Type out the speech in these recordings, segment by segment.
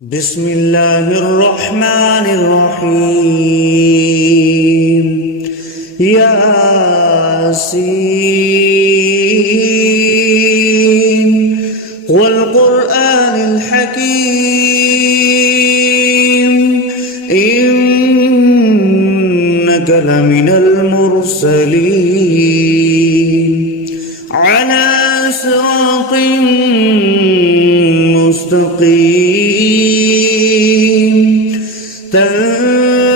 بسم الله الرحمن الرحيم. ياسين والقرآن الحكيم إنك لمن المرسلين على صراط مستقيم تنزيل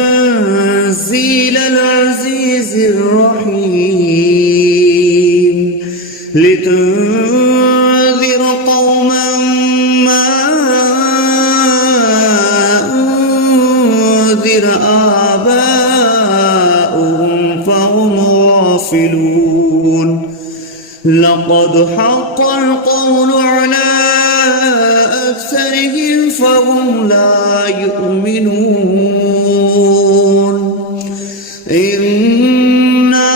العزيز الرحيم لتنذر قوما ما أنذر آباؤهم فهم غافلون لقد حق القول على أكثرهم فهم لا يؤمنون إنا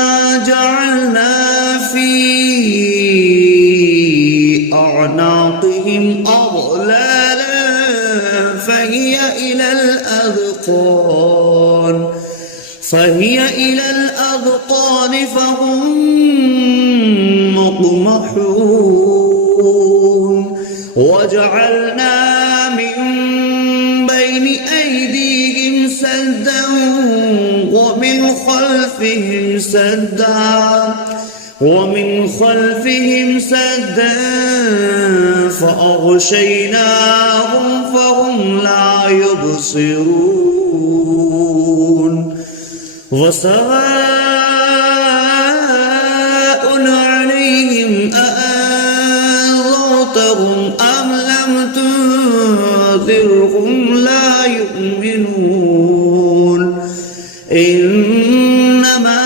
جعلنا في أعناقهم أغلالا فهي إلى الأذقان فهم مقمحون وجعلنا من بين أيديهم سدا ومن خلفهم سدا فأغشيناهم فهم لا يبصرون وسواء عليهم أأنذرتهم أم لم تنذرهم لا يؤمنون إنما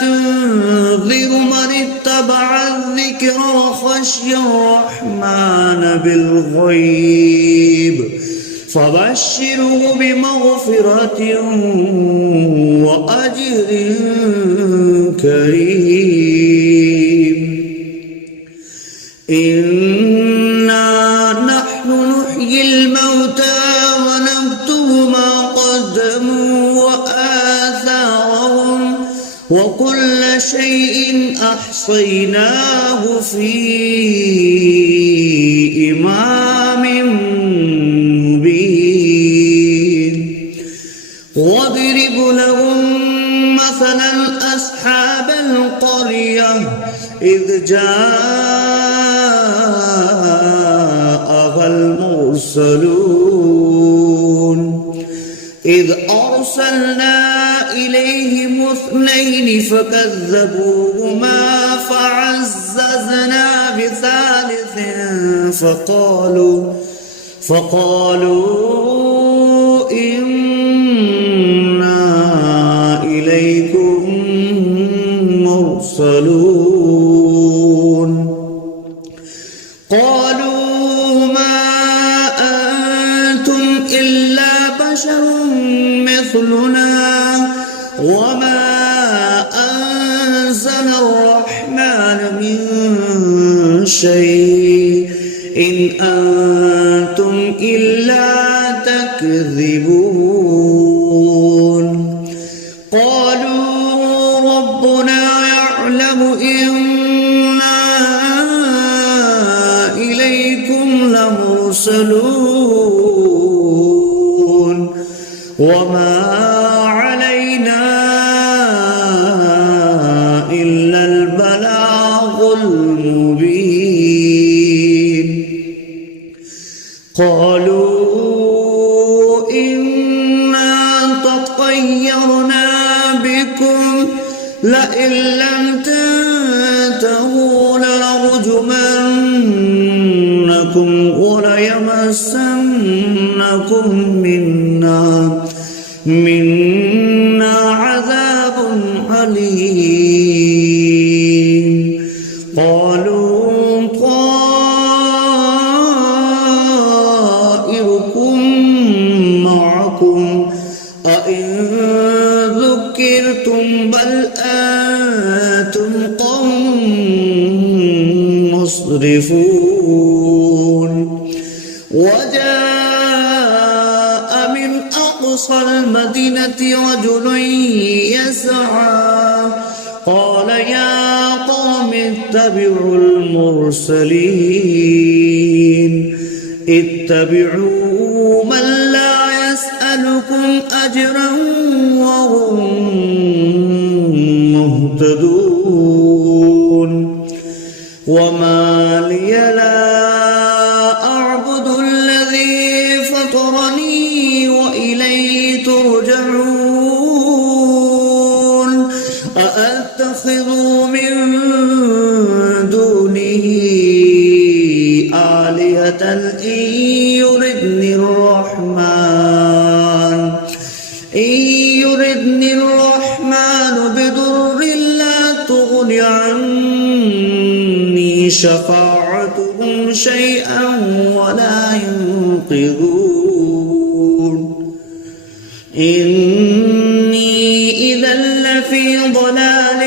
تنذر من اتبع الذكر وخشي الرحمن بالغيب فبشره بمغفرة وأجر كريم إنا نحن نحيي الموتى ونكتب ما قدموا وآثارهم وكل شيء أحصيناه في إمام مبين واضرب لهم مثلا أصحاب القرية إذ جاءها المرسلون إذ أرسلنا إليهم 2 فكذبوهما فعززنا بثالث فقالوا إنا إليكم مرسلون قالوا ما أنتم إلا بشر مثلنا وما أنزل الرحمن من شيء إن أنتم إلا تكذبون قالوا ربنا يعلم إنا إليكم لمرسلون وما علينا إلا البلاغ المبين قالوا إنا تطيرنا بكم لئن لم تنتهوا لنرجمنكم وليمسنكم منا عذاب أليم قالوا طائركم معكم أئن ذكرتم بل أنتم قوم مسرفون وجاء أقصى المدينة رجل يسعى قال يا قوم اتبعوا المرسلين اتبعوا من لا يسألكم أجرا وهم مهتدون وما لي لا أعبد الذي فطرني وإليه ترجعون أأتخذ من دونه آلهة إن يردني الرحمن بضر لا تغن عني شفاعتهم شيئا ولا ينقذون إني إذا لفي ضلال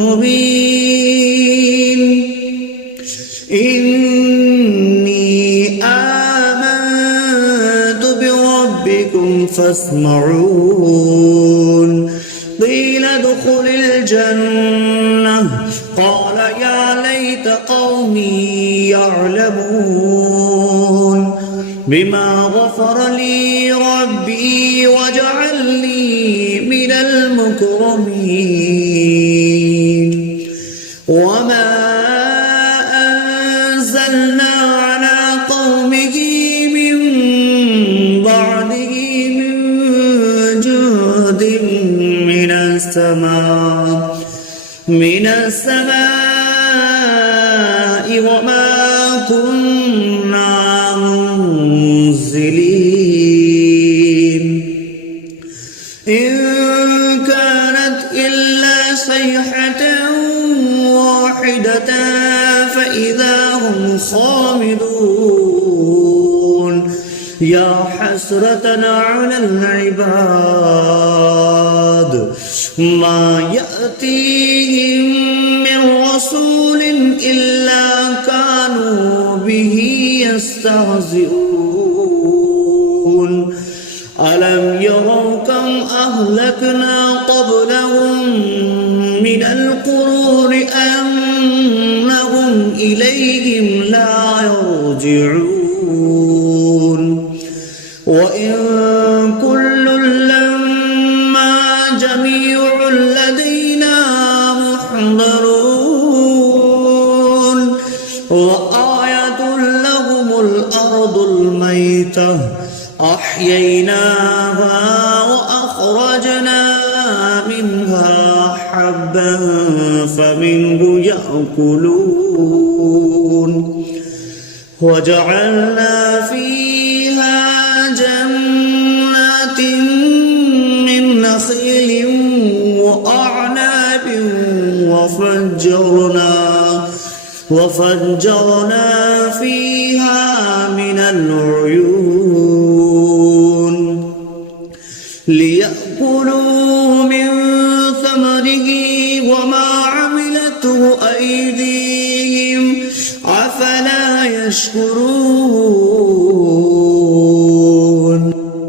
مبين إني آمنت بربكم فاسمعون قيل ادخل الجنة قال يا ليت قومي يعلمون بما غفر لي ربي وجعلني من المكرمين وما أنزلنا على قومه من بعده من جود من السماء وما كنا منزلين إن كانت إلا صيحة واحدة فإذا هم خامدون يا حسرة على العباد ما يأتيهم من رسول إلا كانوا به يستهزئون ألم يروا كم أهلكنا قبلهم من القرون أنهم إليهم لا يرجعون وإن كل لما جميع لدينا محضرون وآية لهم الأرض الميتة أحييناها وأخرجنا منها حبا فمنه يأكلون وجعلنا فيها جنات من نخيل وأعناب وفجرنا فيها من العيون ليأكلوا من ثمره وما عملته أيديهم أفلا يشكرون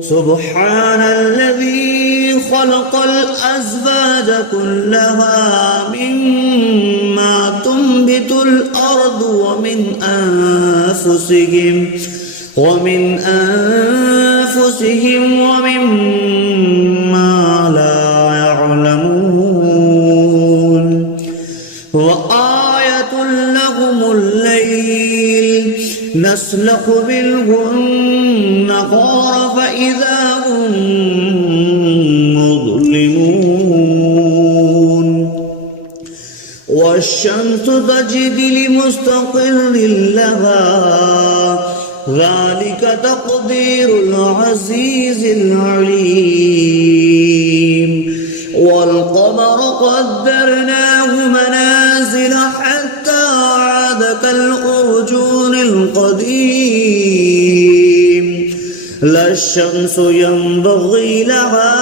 سبحان الذي خلق الأزواج كلها مما تنبت الأرض ومن أنفسهم ومما لا يعلمون وآية لهم الليل نسلخ منه النهار فإذا هم مظلمون والشمس تجري لمستقر لها ذلك تقدير العزيز العليم والقمر قدرناه منازل حتى عاد كالأرجون القديم لا الشمس ينبغي لها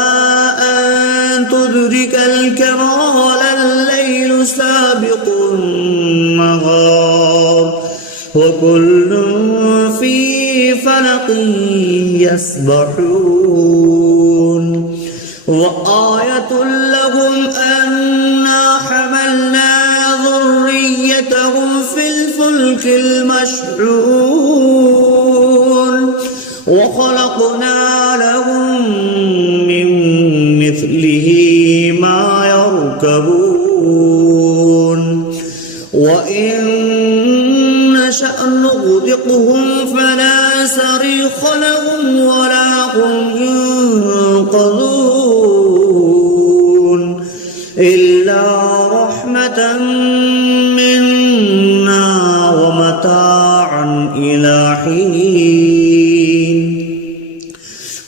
أن تدرك الكمال الليل سابق النهار وكل في فلق يسبحون وآية لهم أنا حملنا ذريتهم في الفلك المشحون وخلقنا لهم من مثله ما يركبون وإن نشأ نغرقهم فلا صريخ لهم ولا هم ينقذون إلا رحمة منا ومتاعا إلى حين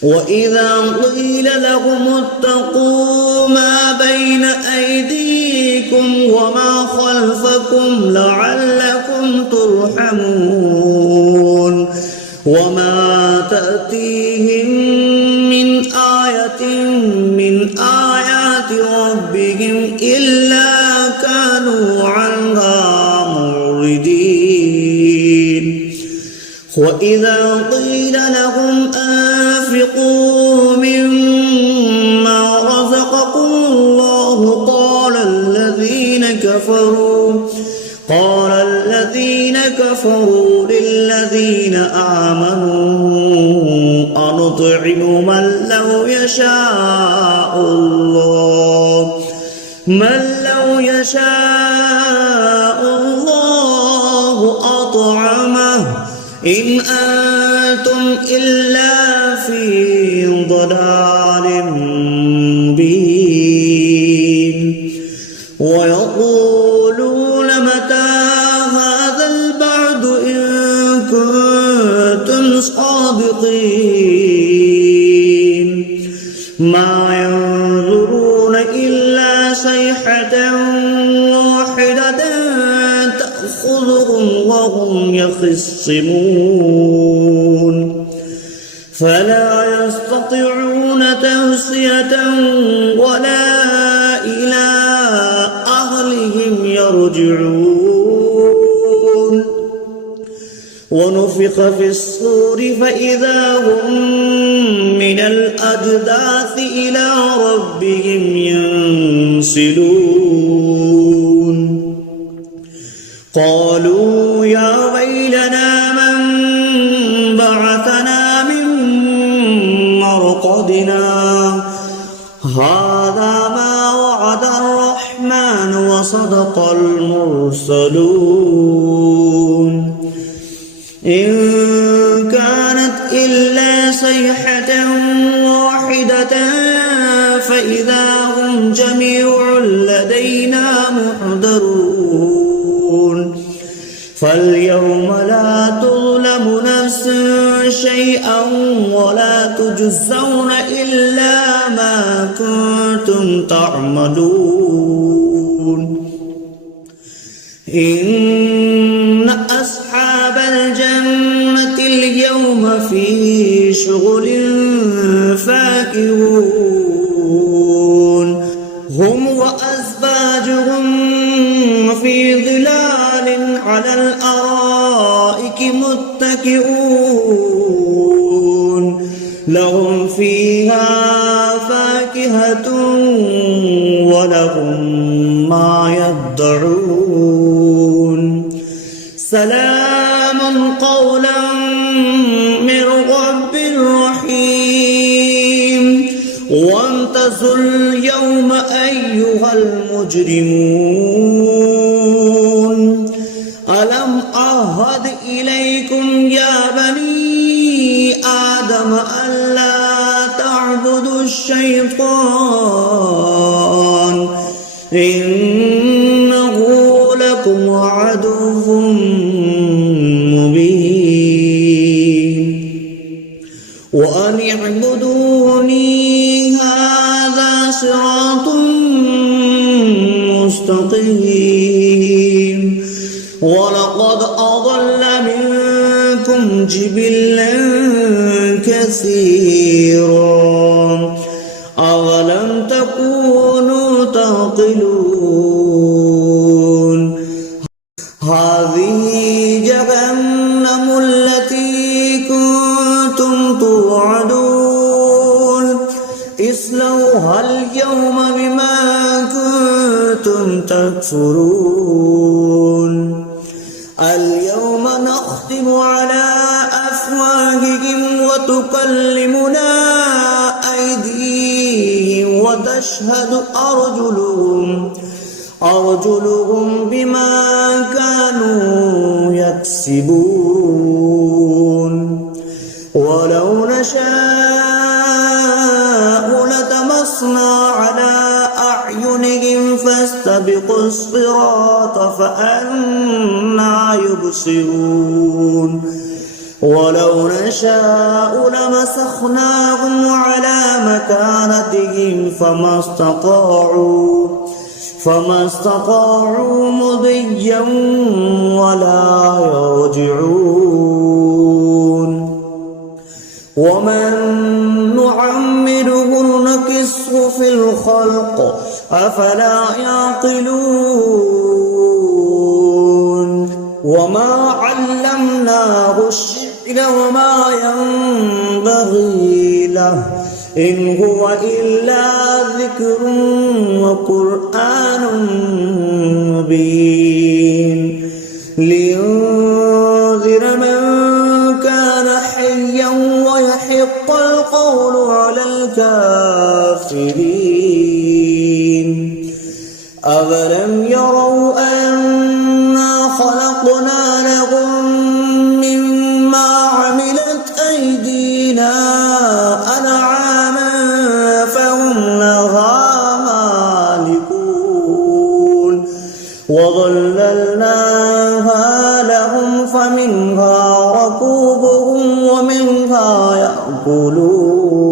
وإذا قيل لهم اتقوا ما بين أيديكم وما خلفكم لعلكم ترحمون وما تأتيهم من آية من آيات ربهم إلا كانوا عنها معرضين وإذا قيل لهم أنفقوا مما رزقكم الله قال الذين كفروا للذين آمنوا أنطعم من لو يشاء الله أطعمه إن أنتم إلا في ضلال مبين ويقولون متى هذا البعد إن كنتم صادقين ما ينظرون إلا صيحة واحدة تأخذهم وهم يخصمون فلا يستطيعون توصية ولا إلى أهلهم يرجعون ونفخ في الصور فإذا هم من الأجداث إلى ربهم ينسلون قالوا يا ويلنا من بعثنا من مرقدنا هذا ما وعد الرحمن وصدق المرسلون إن كانت إلا صيحة واحدة فإذا هم جميع لدينا محضرون فاليوم لا تظلم نفس شيئا ولا تجزون إلا ما كنتم تعملون إن أصحاب الجنة اليوم في شغل فاكهون هم وأزواجهم في ظلال على الأرائك متكئون لهم فيها فاكهة ولهم ما يدعون سلام قولا من رب رحيم وامتازوا اليوم أيها المجرمون ألم أعهد إليكم يا بني آدم ألا تعبدوا الشيطان إنه لكم عدو مبين وأن اعبدوني هذا صراط مستقيم ولقد أضل منكم جبلا كثيرا أولم تكونوا تعقلون هذه جهنم التي كنتم نَسَوْهَا الْيَوْمَ بِمَا كُنتُمْ تَكْفُرُونَ الْيَوْمَ نَخْتِمُ عَلَى أَفْوَاهِهِمْ وَتُكَلِّمُنَا أَيْدِيهِمْ وَتَشْهَدُ أَرْجُلُهُم بِمَا كَانُوا يَكْسِبُونَ وَلَوْ نَشَاءُ لَطَمَسْنَا عَلَى أَعْيُنِهِمْ فَاسْتَبِقُوا الصِّرَاطَ فَأَنَّىٰ يُبْصِرُونَ وَلَوْ نَشَاءُ لَمَسَخْنَاهُمْ عَلَىٰ مَكَانَتِهِمْ فما استطاعوا مضيا ولا يرجعون ومن نعمره نكسه في الخلق أفلا يعقلون وما علمناه الشعر وما ينبغي له إن هو إلا ذكر وقرآن مبين لينذر من كان حيا ويحق القول على الكافرين أولم يروا أنا خلقنا لهم مما عملت أيدينا وظللناها لهم فمنها ركوبهم ومنها يأكلون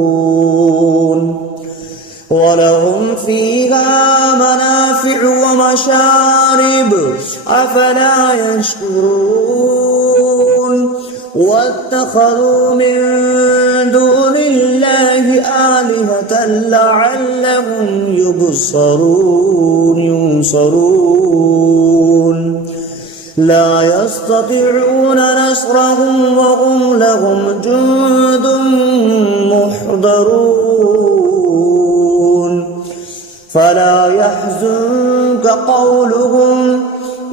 ولهم فيها منافع ومشارب أفلا يشكرون واتخذوا من دون الله آلهة لعلهم ينصرون لا يستطيعون نصرهم وهم لهم جند محضرون فلا يحزنك قولهم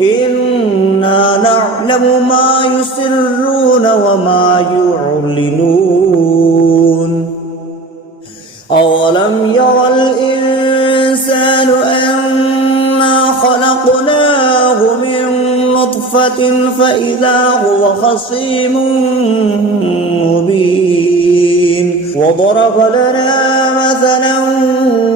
إنا نعلم ما يسرون وما يعلنون أولم ير الإنسان أنا خلقناه من نطفة فإذا هو خصيم مبين وضرب لنا مثلا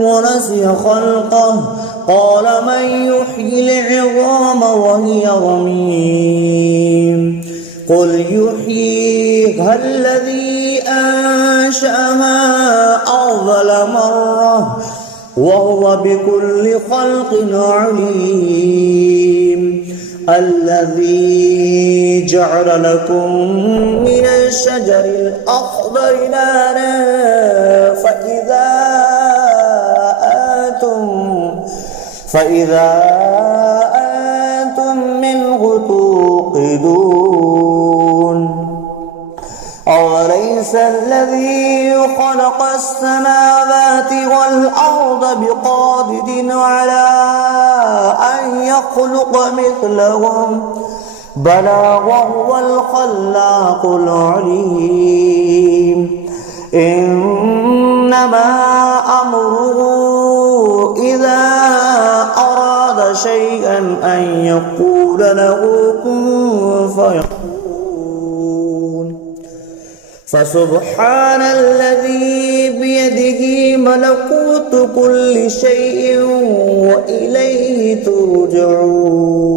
ونسي خلقه قال من يحيي العظام وهي رميم قل يحييها الذي أنشأها أول مرة وهو بكل خلق عليم الذي جعل لكم من الشجر الأخضر نارا فإذا أنتم منه توقدون أوليس الذي خلق السماوات والأرض بقادر على أن يخلق مثلهم بلى وهو الخلاق العليم إنما أمره إذا أراد شيئا أن يقول له كن فيكون فسبحان الذي بيده ملكوت كل شيء وإليه ترجعون